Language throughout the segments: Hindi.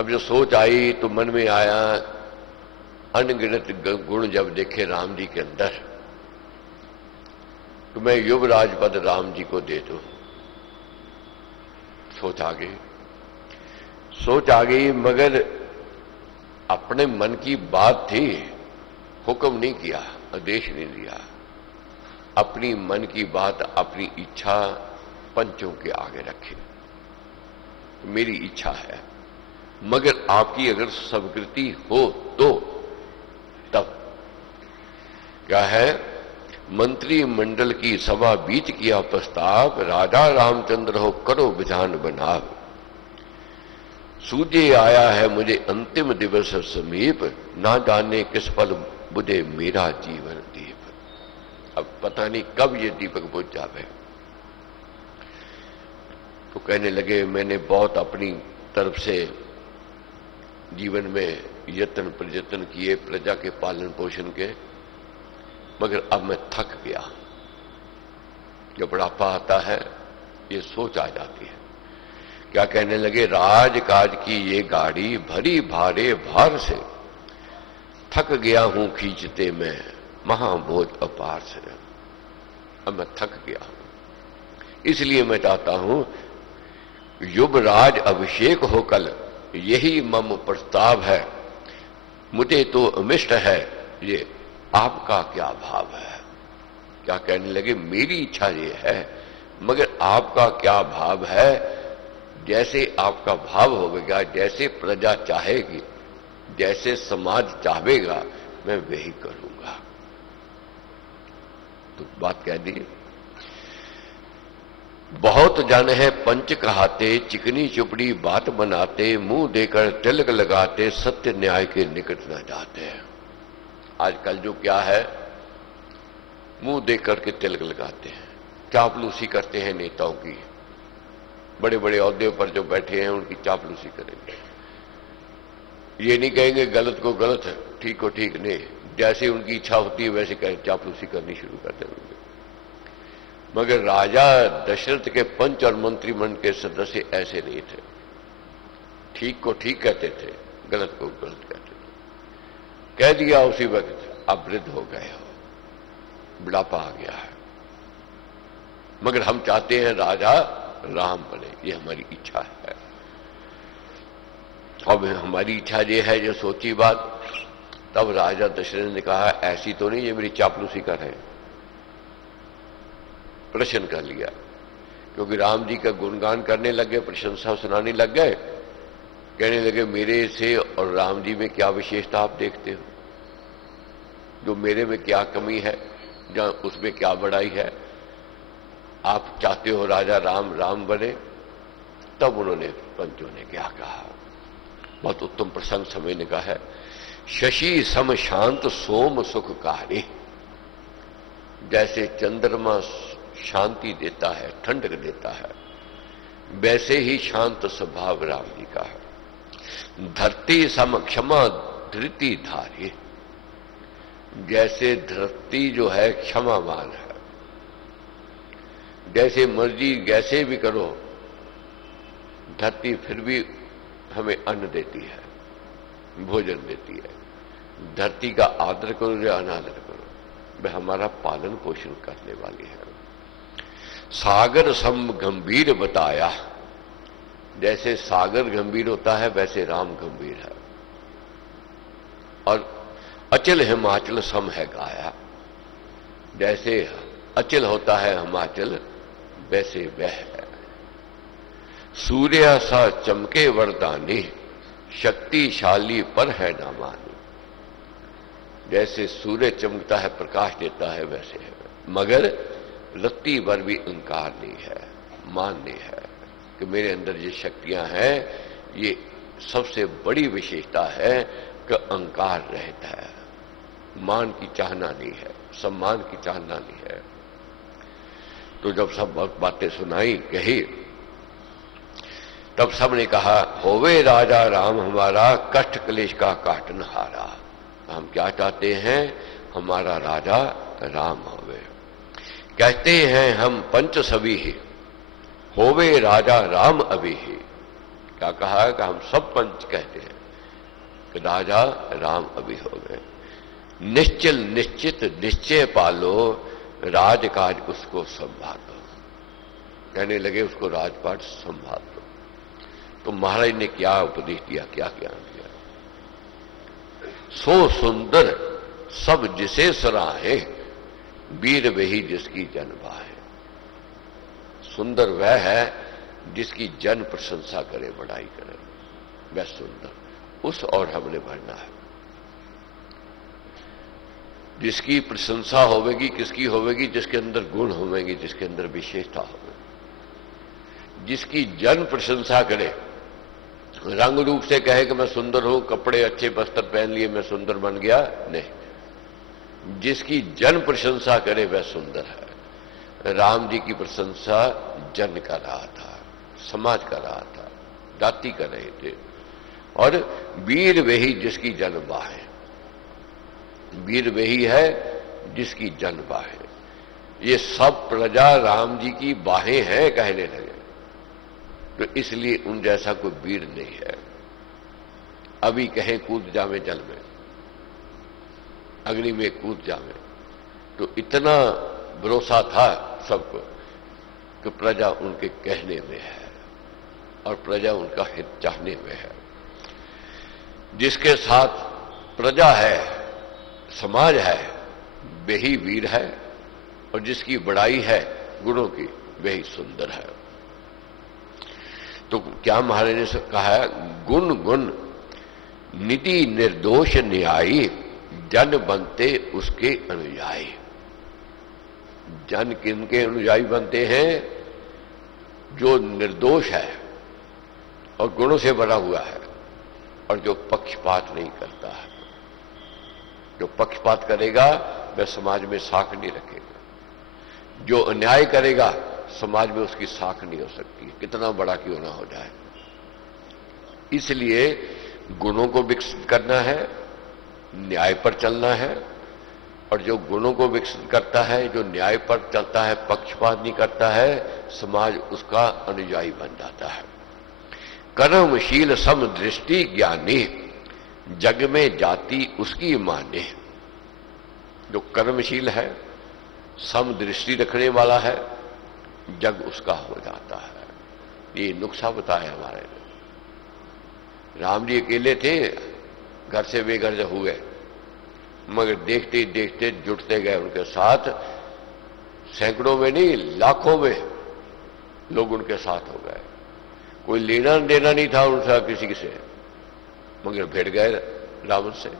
अब जो सोच आई तो मन में आया, अनगिनत गुण जब देखे राम जी के अंदर, तो मैं युवराज पद राम जी को दे दूं। सोच आ गई, मगर अपने मन की बात थी, हुक्म नहीं किया, आदेश नहीं दिया। अपनी मन की बात, अपनी इच्छा पंचों के आगे रखी। मेरी इच्छा है, मगर आपकी अगर स्वीकृति हो तो तब क्या है। मंत्रिमंडल की सभा बीच किया प्रस्ताव, राजा रामचंद्र हो करो विधान बनाव। सूझे आया है मुझे अंतिम दिवस समीप, ना जाने किस पल बुझे मेरा जीवन दीप। अब पता नहीं कब ये दीपक बुझ जावे। तो कहने लगे, मैंने बहुत अपनी तरफ से जीवन में यत्न प्रयत्न किए प्रजा के पालन पोषण के, मगर अब मैं थक गया। जब बुढ़ापा आता है ये सोच आ जाती है। क्या कहने लगे, राजकाज की ये गाड़ी भरी भारे भार से, थक गया हूं खींचते में महाबोझ अपार से। अब मैं थक गया हूं, इसलिए मैं चाहता हूं युवराज अभिषेक हो कल, यही मम प्रस्ताव है। मुझे तो अमिष्ट है ये, आपका क्या भाव है। क्या कहने लगे, मेरी इच्छा ये है, मगर आपका क्या भाव है। जैसे आपका भाव होगा, जैसे प्रजा चाहेगी, जैसे समाज चाहेगा, मैं वही करूंगा। तो बात कह दी। बहुत जन है पंच कहाते, चिकनी चुपड़ी बात बनाते, मुंह देकर तिलक लगाते, सत्य न्याय के निकट न जाते हैं। आजकल जो क्या है, मुंह देख करके तिलक लगाते हैं, चापलूसी करते हैं नेताओं की। बड़े बड़े ओहदे पर जो बैठे हैं उनकी चापलूसी करेंगे। ये नहीं कहेंगे गलत को गलत है, ठीक को ठीक नहीं, जैसे उनकी इच्छा होती है वैसे कहें चापलूसी करनी शुरू कर देंगे। मगर राजा दशरथ के पंच और मंत्रिमंडल के सदस्य ऐसे नहीं थे। ठीक को ठीक कहते थे, गलत को गलत कहते थे। कह दिया उसी वक्त, अब वृद्ध हो गए हो, बुढ़ापा आ गया है, मगर हम चाहते हैं राजा राम बने, ये हमारी इच्छा है। अब हमारी इच्छा ये है, जो सोची बात। तब राजा दशरथ ने कहा, ऐसी तो नहीं ये मेरी चापलूसी कर रहे हैं। प्रश्न कर लिया, क्योंकि राम जी का गुणगान करने लग गए, प्रशंसा सुनाने लग गए। कहने लगे, मेरे से और राम जी में क्या विशेषता आप देखते हो, जो मेरे में क्या कमी है, जहां उसमें क्या बड़ाई है। आप चाहते हो राजा राम राम बने। तब उन्होंने, पंचों ने क्या कहा, बहुत उत्तम प्रसंग समझने का है। शशि सम शांत सोम सुखकारी, जैसे चंद्रमा शांति देता है, ठंडक देता है, वैसे ही शांत स्वभाव राम जी का है। धरती सम क्षमा धृति धारी, जैसे धरती जो है क्षमावान है, जैसे मर्जी कैसे भी करो, धरती फिर भी हमें अन्न देती है, भोजन देती है। धरती का आदर करो या अनादर करो, वह हमारा पालन पोषण करने वाली है। सागर सम गंभीर बताया, जैसे सागर गंभीर होता है वैसे राम गंभीर है। और अचल हिमाचल सम है गाया, जैसे अचल होता है हिमाचल वैसे वह है। सूर्य सा चमके वरदानी, शक्तिशाली पर है ना मानी, जैसे सूर्य चमकता है प्रकाश देता है वैसे है, मगर रत्ती भर भी इंकार नहीं है, मान नहीं है कि मेरे अंदर ये शक्तियां हैं। ये सबसे बड़ी विशेषता है कि अहंकार रहता है, मान की चाहना नहीं है, सम्मान की चाहना नहीं है। तो जब सब बातें सुनाई कही, तब सबने कहा, होवे राजा राम हमारा, कष्ट क्लेश का काटन हारा। हम क्या चाहते हैं, हमारा राजा राम होवे। कहते हैं हम पंच सभी ही, होवे राजा राम अभी ही। क्या कहा है कि हम सब पंच कहते हैं कि राजा राम अभी हो गए। निश्चल निश्चित निश्चय पालो, राजकाज उसको संभालो। कहने लगे उसको राजपाट संभाल दो। तो महाराज ने क्या उपदेश दिया, क्या ज्ञान दिया। सो सुंदर सब जिसे सराहे, वीर वही जिसकी जन बाहे। सुंदर वह है जिसकी जन प्रशंसा करे, बड़ाई करे, वह सुंदर, उस और हमने बढ़ना है। जिसकी प्रशंसा होवेगी, किसकी होवेगी? जिसके अंदर गुण होवेगी, जिसके अंदर विशेषता होवेगी। जिसकी जन प्रशंसा करे, रंग रूप से कहे कि मैं सुंदर हूं, कपड़े अच्छे वस्त्र पहन लिए मैं सुंदर बन गया, नहीं। जिसकी जन प्रशंसा करे वह सुंदर है। राम जी की प्रशंसा जन कर रहा था, समाज कर रहा था, जाति कर रहे थे। और वीर वही जिसकी जन बाहे, वीर वही है जिसकी जन बाहे। ये सब प्रजा राम जी की बाहें हैं कहने लगे। तो इसलिए उन जैसा कोई वीर नहीं है। अभी कहें कूद जावे जल में, अग्नि में कूद जावे, तो इतना भरोसा था सबको कि प्रजा उनके कहने में है और प्रजा उनका हित चाहने में है। जिसके साथ प्रजा है, समाज है, वही वीर है। और जिसकी बड़ाई है गुणों की, वही सुंदर है। तो क्या महाराज ने कहा है? गुण गुण निधि निर्दोष न्यायी, जन बनते उसके अनुयायी। जन किनके अनुयायी बनते हैं? जो निर्दोष है और गुणों से भरा हुआ है और जो पक्षपात नहीं करता है। जो पक्षपात करेगा वह समाज में साख नहीं रखेगा। जो अन्याय करेगा समाज में उसकी साख नहीं हो सकती, कितना बड़ा क्यों ना हो जाए। इसलिए गुणों को विकसित करना है, न्याय पर चलना है। और जो गुणों को विकसित करता है, जो न्याय पर चलता है, पक्षपात नहीं करता है, समाज उसका अनुयायी बन जाता है। कर्मशील सम दृष्टि ज्ञानी, जग में जाति उसकी माने। जो कर्मशील है, सम दृष्टि रखने वाला है, जग उसका हो जाता है। ये नुक्सा बताया हमारे ने। राम जी अकेले थे, घर से बेघर हुए, मगर देखते ही देखते जुटते गए उनके साथ। सैकड़ों में नहीं, लाखों में लोग उनके साथ हो गए। कोई लेना देना नहीं था उनसे किसी से, मगर भिड़ गए रावण से।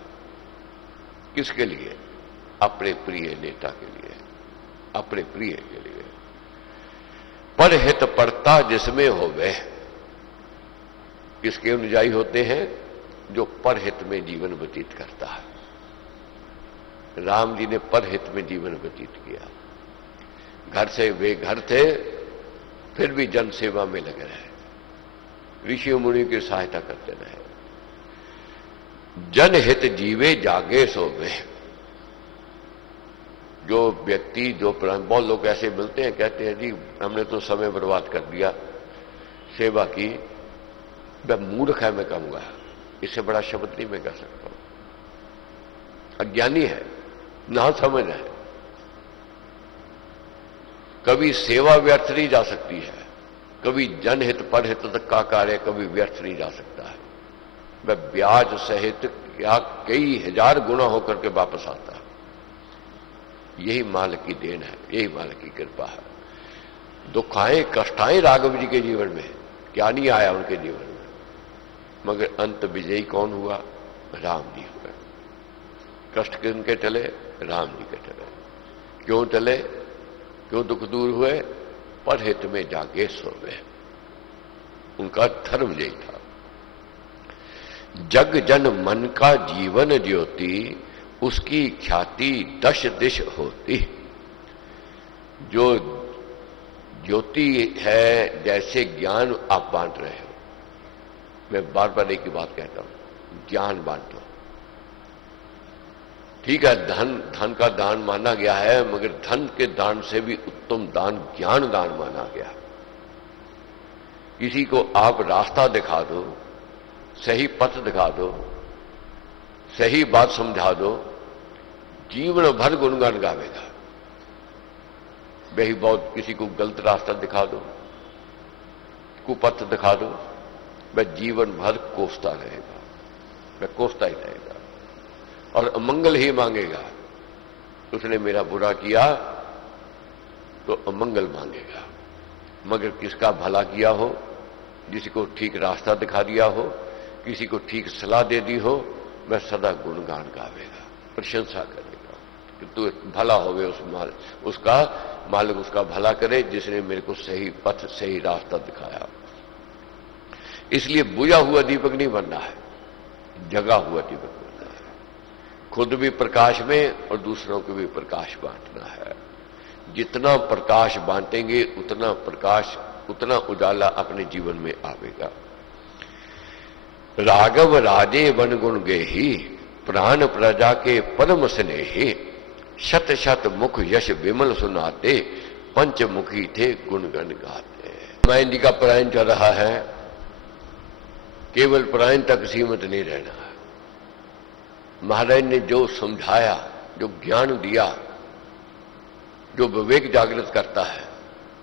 किसके लिए? अपने प्रिय नेता के लिए, अपने प्रिय के लिए। पर हित पड़ता जिसमें होवे। किसके अनुयायी होते हैं? जो परहित में जीवन व्यतीत करता है। राम जी ने परहित में जीवन व्यतीत किया। घर से वे घर थे, फिर भी जन सेवा में लगे रहे, ऋषि मुनि की सहायता करते रहे। जन हित जीवे जागे सोवे। जो व्यक्ति, जो बहुत लोग ऐसे मिलते हैं, कहते हैं जी हमने तो समय बर्बाद कर दिया, सेवा की, वह मूर्ख है मैं कहूंगा। इससे बड़ा शब्द नहीं मैं कह सकता हूं। अज्ञानी है, ना समझ है। कभी सेवा व्यर्थ नहीं जा सकती है, कभी जनहित परहित तक का कार्य कभी व्यर्थ नहीं जा सकता है। वह ब्याज सहित या कई हजार गुना होकर के वापस आता है। यही मालिक की देन है, यही मालिक की कृपा है। दुख आए, कष्ट आए राघव जी के जीवन में, क्या नहीं आया उनके जीवन में, मगर अंत विजयी कौन हुआ? राम जी हुए। कष्ट किनके टले? राम जी के टले। क्यों टले? क्यों दुख दूर हुए? परहित में जागे सोवे। उनका धर्म यही था। जग जन मन का जीवन ज्योति, उसकी ख्याति दश दिश होती। जो ज्योति है, जैसे ज्ञान आप बांट रहे हो, मैं बार बार एक ही बात कहता हूं, ज्ञान बांटो। ठीक है, धन का दान माना गया है, मगर धन के दान से भी उत्तम दान ज्ञान दान माना गया। किसी को आप रास्ता दिखा दो, सही पथ दिखा दो, सही बात समझा दो, जीवन भर गुणगान गावेगा। वही बहुत किसी को गलत रास्ता दिखा दो, कुपथ दिखा दो, वह जीवन भर कोसता रहेगा, वह कोसता ही रहेगा और अमंगल ही मांगेगा। उसने मेरा बुरा किया तो अमंगल मांगेगा। मगर किसका भला किया हो, किसी को ठीक रास्ता दिखा दिया हो, किसी को ठीक सलाह दे दी हो, वह सदा गुणगान गावेगा, प्रशंसा करेगा कि तू भला होवे उसका मालिक उसका भला करे जिसने मेरे को सही पथ सही रास्ता दिखाया। इसलिए बुझा हुआ दीपक नहीं बनना है, जगा हुआ दीपक बनना है। खुद भी प्रकाश में और दूसरों को भी प्रकाश बांटना है। जितना प्रकाश बांटेंगे उतना प्रकाश उतना उजाला अपने जीवन में आवेगा। राघव राजे वन गुण गेहि, प्राण प्रजा के परम स्नेहि, शत शत मुख यश विमल सुनाते, पंचमुखी थे गुणगण गाते। रामायण जी का परायण चल रहा है, केवल परायण तक सीमित नहीं रहना है। महाराज ने जो समझाया, जो ज्ञान दिया, जो विवेक जागृत करता है,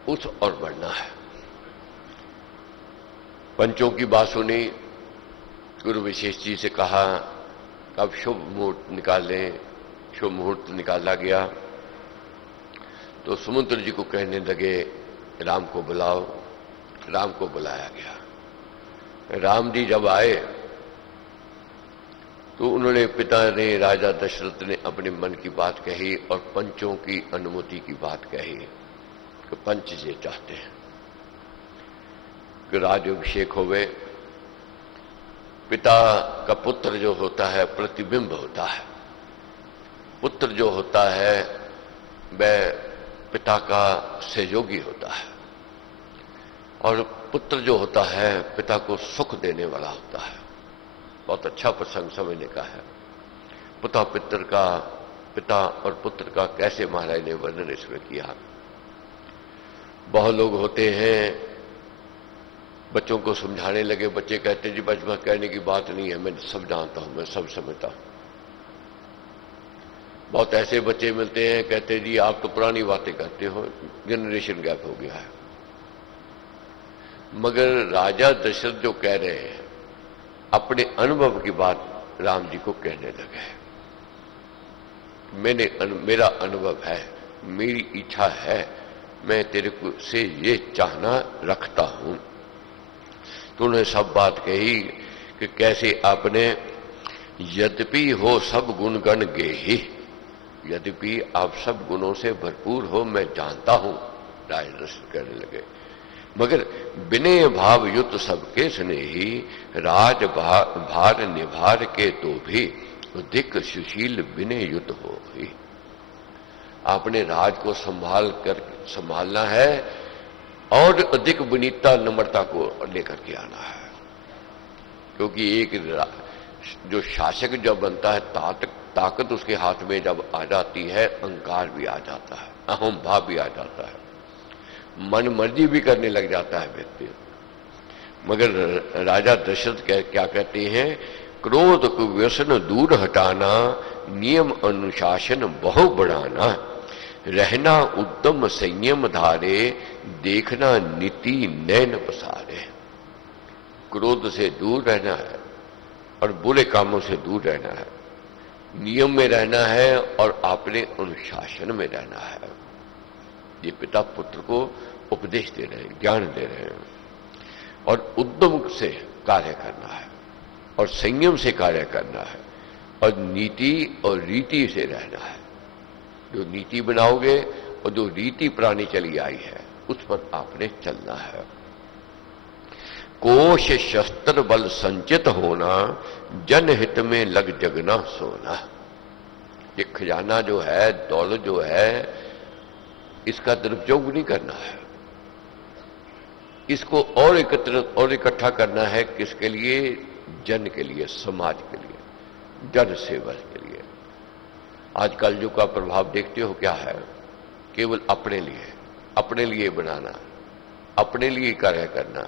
उस और बढ़ना है। पंचों की बात सुनी, गुरु विशेष जी से कहा अब शुभ मुहूर्त निकालें। शुभ मुहूर्त निकाला गया तो समुद्र जी को कहने लगे राम को बुलाओ। राम को बुलाया गया। राम जी जब आए तो उन्होंने पिता ने राजा दशरथ ने अपने मन की बात कही और पंचों की अनुमति की बात कही कि पंच ये चाहते हैं कि राजाभिषेक होवे। पिता का पुत्र जो होता है प्रतिबिंब होता है। पुत्र जो होता है वह पिता का सहयोगी होता है और पुत्र जो होता है पिता को सुख देने वाला होता है। बहुत अच्छा प्रसंग समझने का है। पिता और पुत्र का कैसे महाराज ने वर्णन इसमें किया। बहुत लोग होते हैं बच्चों को समझाने लगे, बच्चे कहते जी बचपन कहने की बात नहीं है, मैं सब जानता हूं, मैं सब समझता हूं। बहुत ऐसे बच्चे मिलते हैं कहते जी आप तो पुरानी बातें करते हो, जनरेशन गैप हो गया है। मगर राजा दशरथ जो कह रहे हैं अपने अनुभव की बात राम जी को कहने लगे। मेरा अनुभव है, मेरी इच्छा है, मैं तेरे को से ये चाहना रखता हूं। तो उन्होंने सब बात कही कि कैसे आपने यद्यपि हो सब गुणगण गेहि, यद्यपि आप सब गुणों से भरपूर हो मैं जानता हूं, राजा दशरथ कहने लगे, मगर विनय भाव युत सबके स्नेही, राज भार निभार के तो भी अधिक सुशील विनय युत हो ही। आपने राज को संभालना है और अधिक विनीतता नम्रता को लेकर के आना है। क्योंकि एक जो शासक जब बनता है ताकत उसके हाथ में जब आ जाती है, अहंकार भी आ जाता है, अहम भाव भी आ जाता है, मन मर्जी भी करने लग जाता है व्यक्ति। मगर राजा दशरथ क्या कहते हैं, क्रोध को व्यसन दूर हटाना, नियम अनुशासन बहु बढ़ाना, रहना उद्दम संयम धारे, देखना नीति नैन पसारे। क्रोध से दूर रहना है और बुरे कामों से दूर रहना है, नियम में रहना है और अपने अनुशासन में रहना है। ये पिता पुत्र को उपदेश दे रहे हैं, ज्ञान दे रहे हैं। और उद्यम से कार्य करना है और संयम से कार्य करना है और नीति और रीति से रहना है। जो नीति बनाओगे और जो रीति पुरानी चली आई है उस पर आपने चलना है। कोश शस्त्र बल संचित होना, जनहित में लग जगना सोना। ये खजाना जो है, दौलत जो है, इसका दुरुपयोग नहीं करना है। इसको और एकत्रित और इकट्ठा करना है किसके लिए? जन के लिए, समाज के लिए, जन सेवा के लिए। आजकल जो का प्रभाव देखते हो क्या है? केवल अपने लिए बनाना, अपने लिए कार्य करना,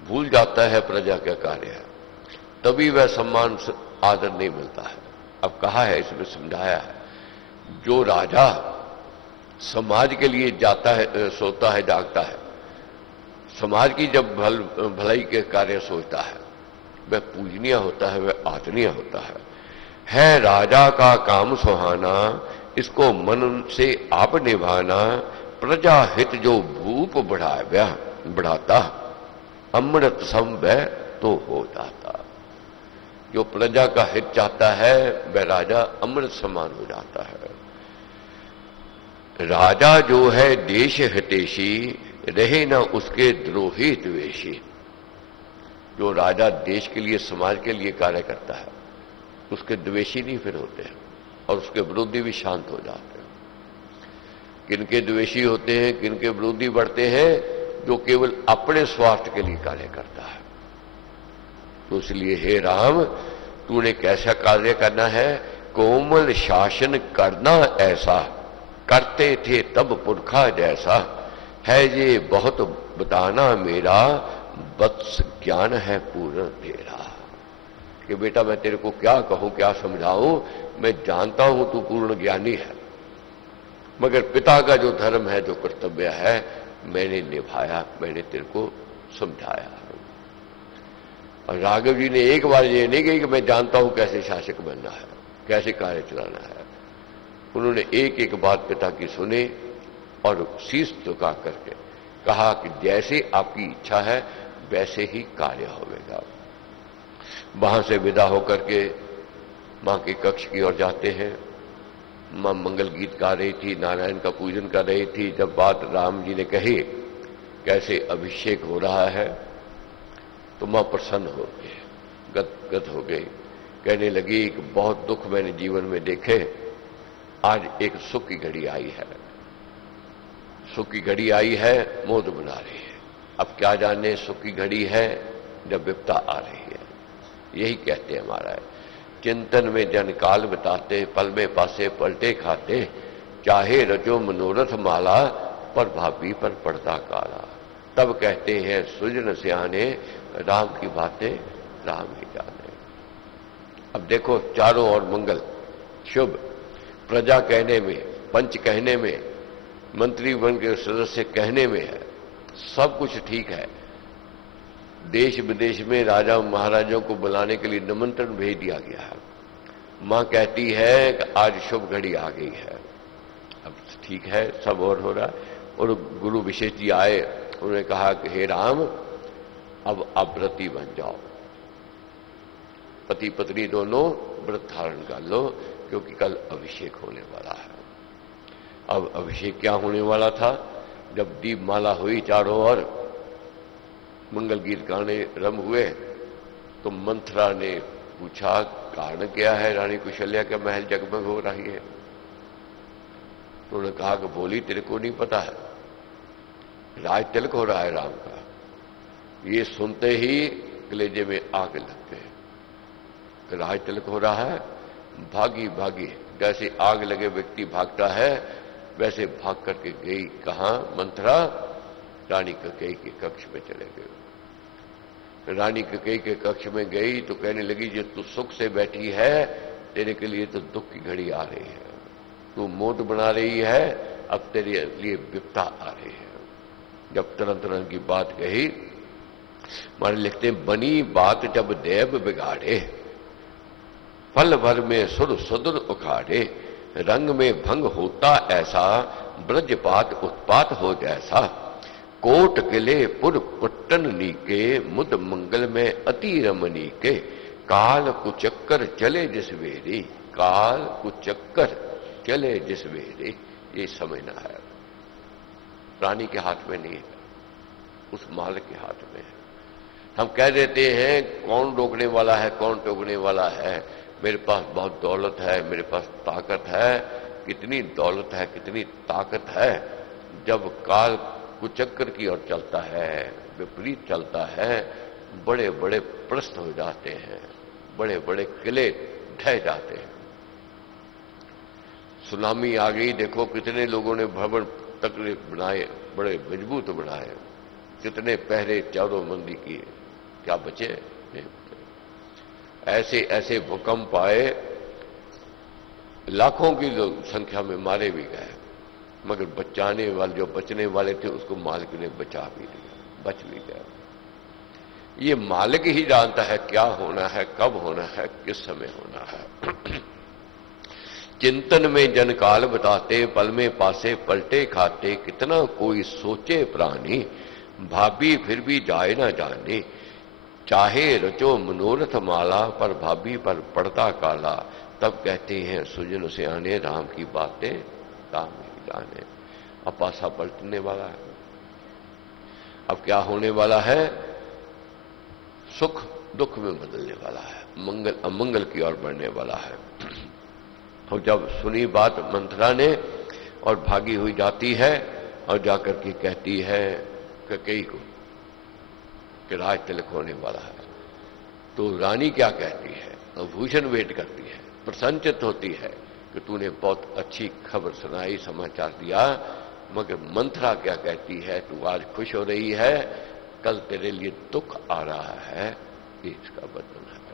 भूल जाता है प्रजा का कार्य है, तभी वह सम्मान आदर नहीं मिलता है। अब कहा है, इसमें समझाया है, जो राजा समाज के लिए जाता है, सोता है, जागता है, समाज की जब भलाई के कार्य सोचता है, वह पूजनीय होता है, वह आदरणीय होता है राजा का काम सुहाना, इसको मन से आप निभाना, प्रजा हित जो भूप बढ़ाता, अमृत सम वह तो हो जाता। जो प्रजा का हित चाहता है वह राजा अमृत समान हो जाता है। राजा जो है देश हितैषी, रहे ना उसके द्रोही द्वेषी। जो राजा देश के लिए, समाज के लिए कार्य करता है, उसके द्वेषी नहीं फिर होते हैं, और उसके विरोधी भी शांत हो जाते हैं। किनके द्वेषी होते हैं, किनके विरोधी बढ़ते हैं? जो केवल अपने स्वार्थ के लिए कार्य करता है। तो इसलिए हे राम, तूने कैसा कार्य करना है? कोमल शासन करना ऐसा, करते थे तब पुरखा जैसा, है ये बहुत बताना मेरा, वत्स ज्ञान है पूर्ण तेरा। कि बेटा मैं तेरे को क्या कहूं, क्या समझाऊं, मैं जानता हूं तू पूर्ण ज्ञानी है, मगर पिता का जो धर्म है, जो कर्तव्य है, मैंने निभाया, मैंने तेरे को समझाया। और राघव जी ने एक बार ये नहीं कही कि मैं जानता हूं कैसे शासक बनना है, कैसे कार्य चलाना है। उन्होंने एक एक बात पिता की सुनी और शीश झुका करके कहा कि जैसे आपकी इच्छा है वैसे ही कार्य होगा। वहां से विदा होकर के मां के कक्ष की ओर जाते हैं। मां मंगल गीत गा रही थी, नारायण का पूजन कर रही थी। जब बात राम जी ने कही कैसे अभिषेक हो रहा है, तो मां प्रसन्न हो गई, गदगद हो गई। कहने लगी कि बहुत दुख मैंने जीवन में देखे, आज एक सुख की घड़ी आई है, सुख की घड़ी आई है, मोद बना रही है। अब क्या जाने सुख की घड़ी है जब विपदा आ रही है। यही कहते हैं महाराज, चिंतन में जन काल बिताते, पल में पासे पलटे खाते, चाहे रचो मनोरथ माला, पर भाभी पर पड़ता काला। तब कहते हैं सुजन सियाने, राम की बातें राम ही जाने। अब देखो, चारों ओर मंगल, शुभ, प्रजा कहने में, पंच कहने में, मंत्री वन के सदस्य कहने में है, सब कुछ ठीक है। देश विदेश में राजा महाराजाओं को बुलाने के लिए निमंत्रण भेज दिया गया है। मां कहती है कि आज शुभ घड़ी आ गई है। अब ठीक है, सब और हो रहा है। और गुरु विशेष जी आए, उन्होंने कहा कि हे राम, अब आप व्रती बन जाओ, पति पत्नी दोनों व्रत धारण कर लो, क्योंकि कल अभिषेक होने वाला है। अब अभिषेक क्या होने वाला था? जब दीपमाला हुई चारों ओर, मंगल गीत गाने रम हुए, तो मंथरा ने पूछा कारण क्या है रानी कुशल्या का महल जगमग हो रही है? तो उन्होंने कहा कि बोली तेरे को नहीं पता है, राज तिलक हो रहा है राम का। ये सुनते ही कलेजे में आग लग गए। राज तिलक हो रहा है, भागी भागी, जैसे आग लगे व्यक्ति भागता है, वैसे भाग करके गई। कहां? मंथरा रानी कैकेयी के कक्ष में चले गए। रानी कैकेयी के कक्ष में गई तो कहने लगी, जो तू सुख से बैठी है, तेरे के लिए तो दुख की घड़ी आ रही है। तू मोद बना रही है, अब तेरे लिए विपदा आ रही है। जब तरह तरह की बात कही, मारे लिखते हैं, बनी बात जब देव बिगाड़े, पल भर में सुर सुदुर उखाड़े, रंग में भंग होता ऐसा, ब्रजपात उत्पात हो जैसा, कोट किले पुर पुट्टन नीके, मुद मंगल में अति रमनीके, काल कुचक्कर चले जिस वेरी, काल कुचक्कर चले जिस वेरी। ये समझना है, रानी के हाथ में नहीं है, उस मालिक के हाथ में है। हम कह देते हैं कौन रोकने वाला है, कौन टोकने वाला है। मेरे पास बहुत दौलत है, मेरे पास ताकत है। कितनी दौलत है, कितनी ताकत है, जब काल कुचक्कर की ओर चलता है, विपरीत चलता है, बड़े बड़े प्रश्न हो जाते हैं, बड़े बड़े किले ढह जाते हैं। सुनामी आ गई, देखो कितने लोगों ने भवन तकले बनाए, बड़े मजबूत बनाए, कितने पहरे चारों मंदी किए। क्या बचे? नहीं बचे। ऐसे ऐसे भूकंप आए, लाखों की संख्या में मारे भी गए, मगर बचाने वाले, जो बचने वाले थे, उसको मालिक ने बचा भी लिया, बच भी गया। ये मालिक ही जानता है क्या होना है, कब होना है, किस समय होना है। चिंतन में जनकाल बताते, पल में पासे पलटे खाते, कितना कोई सोचे प्राणी, भाभी फिर भी जाए ना जाने। चाहे रचो मनोरथ माला, पर भाभी पर पड़ता काला, तब कहते हैं सुजन से आने, राम की बातें राम ही जाने। अब पासा पलटने वाला है। अब क्या होने वाला है? सुख दुख में बदलने वाला है, मंगल अमंगल की ओर बढ़ने वाला है। तो जब सुनी बात मंथरा ने और भागी हुई जाती है और जाकर के कहती है कैकेयी को कि राज तिलक होने वाला है, तो रानी क्या कहती है? भूषण वेट करती है, प्रसन्नचित्त होती है कि तूने बहुत अच्छी खबर सुनाई, समाचार दिया, मगर मंथरा क्या कहती है? तू आज खुश हो रही है, कल तेरे लिए दुख आ रहा है, ये इसका बदल है।